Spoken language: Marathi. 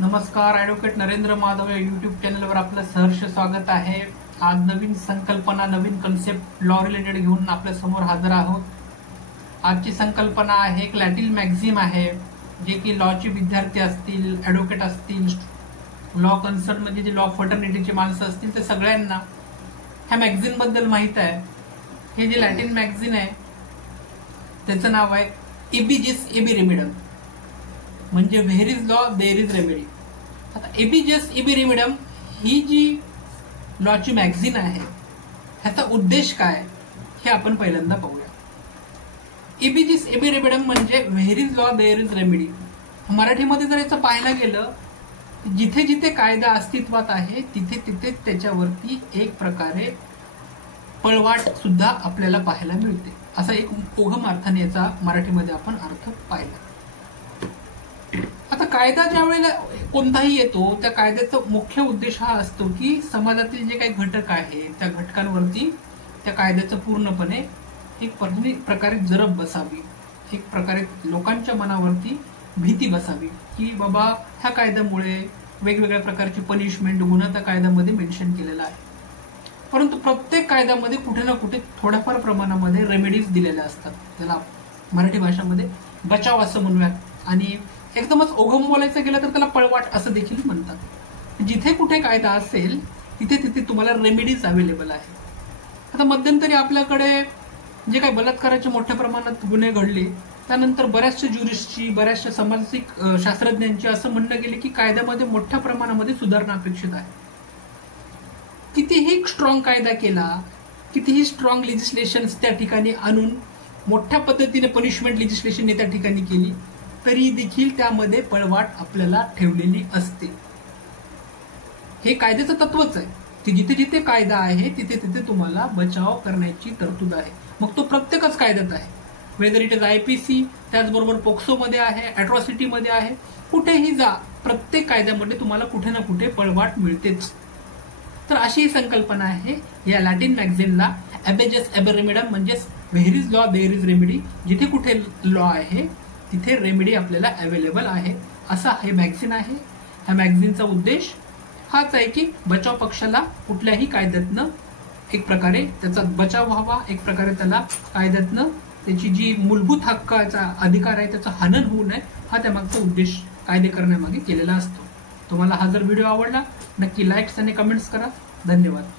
नमस्कार, ॲडव्होकेट नरेंद्र माधव या यूट्यूब चॅनलवर आपलं सहर्ष स्वागत आहे। आज नवीन संकल्पना, नवीन कन्सेप्ट लॉ रिलेटेड घेऊन आपल्या समोर हजर आहोत। आजची संकल्पना आहे एक लॅटिन मॅगझिन आहे, जे की लॉचे विद्यार्थी असतील, ॲडव्होकेट असतील, लॉ कन्सर्न म्हणजे जे लॉ फर्टर्निटीचे माणसं असतील ते सगळ्यांना ह्या मॅगझिन बद्दल माहित आहे। हे जे लॅटिन मॅगझिन आहे त्याचं नाव आहे एबीजिस एबी रेमिडम, म्हणजे where is law there is remedy. आता एबीजिस एबी रेमिडम ही जी लॉची मॅगझिन आहे ह्याचा उद्देश काय हे आपण पहिल्यांदा पाहूया। एबीजिस एबी रेमिडम म्हणजे where is law there is remedy. मराठीमध्ये जर याचं पाहायला गेलं, जिथे जिथे कायदा अस्तित्वात आहे तिथे तिथे त्याच्यावरती एक प्रकारे पळवाट सुद्धा आपल्याला पाहायला मिळते, असा एक ओघम अर्थाने याचा मराठीमध्ये आपण अर्थ पाहिला। आता कायदा ज्या वेळेला कोणताही येतो त्या कायद्याचा मुख्य उद्देश हा असतो की समाजातील जे काही घटक आहे त्या घटकांवरती त्या कायद्याचं पूर्णपणे एक प्रकारे जरब बसावी, एक प्रकारे लोकांच्या मनावरती भीती बसावी की बाबा ह्या कायद्यामुळे वेगवेगळ्या प्रकारची पनिशमेंट गुन्हा त्या कायद्यामध्ये मेन्शन केलेला आहे। परंतु प्रत्येक कायद्यामध्ये कुठे ना कुठे थोड्याफार प्रमाणामध्ये रेमेडीज दिलेल्या असतात, त्याला मराठी भाषेमध्ये बचाव असं म्हणूयात, आणि एकदमच ओघम बोलायचं गेलं तर त्याला पळवाट असं देखील म्हणतात। जिथे कुठे कायदा असेल तिथे तिथे तुम्हाला रेमेडीज अवेलेबल आहे। आता मध्यंतरी आपल्याकडे जे काही बलात्काराचे मोठ्या प्रमाणात गुन्हे घडले त्यानंतर बऱ्याचशा ज्युरिस्टची, बऱ्याचशा सामाजिक शास्त्रज्ञांची असं म्हणणं गेले की कायद्यामध्ये मोठ्या प्रमाणामध्ये सुधारणा अपेक्षित आहे। कितीही स्ट्रॉंग कायदा केला, कितीही स्ट्रॉंग लेजिस्लेशन त्या ठिकाणी आणून मोठ्या पद्धतीने पनिशमेंट लेजिस्लेशन त्या ठिकाणी केली तरी देखील त्यामध्ये पळवाट आपल्याला ठेवलेली असते। हे कायद्याचं तत्वच आहे की जिथे जिथे कायदा आहे तिथे तिथे तुम्हाला बचाव करण्याची तरतूद आहे। मग तो प्रत्येकच कायद्यात आहे, वेदर इट इज आयपीसी, त्याचबरोबर पोक्सोमध्ये आहे, अॅट्रॉसिटीमध्ये आहे, कुठेही जा प्रत्येक कायद्यामध्ये तुम्हाला कुठे ना कुठे पळवाट मिळतेच। तर अशी ही संकल्पना आहे या लॅटिन मॅगझिनला एबीजिस एबी रेमिडम, म्हणजेच where is law there is remedy. जिथे कुठे लॉ आहे तिथे रेमेडी आपल्याला अवेलेबल आहे, असा हे मॅगझिन आहे। ह्या मॅगझिनचा उद्देश हाच आहे की बचाव पक्षाला कुठल्याही कायद्यातनं एक प्रकारे त्याचा बचाव व्हावा, एक प्रकारे त्याला कायद्यातनं त्याची जी मूलभूत हक्काचा अधिकार आहे त्याचं हनन होऊ नये, हा त्यामागचा उद्देश कायदे करण्यामागे केलेला असतो। तुम्हाला हा जर व्हिडिओ आवडला नक्की लाईक्स आणि कमेंट्स करा। धन्यवाद।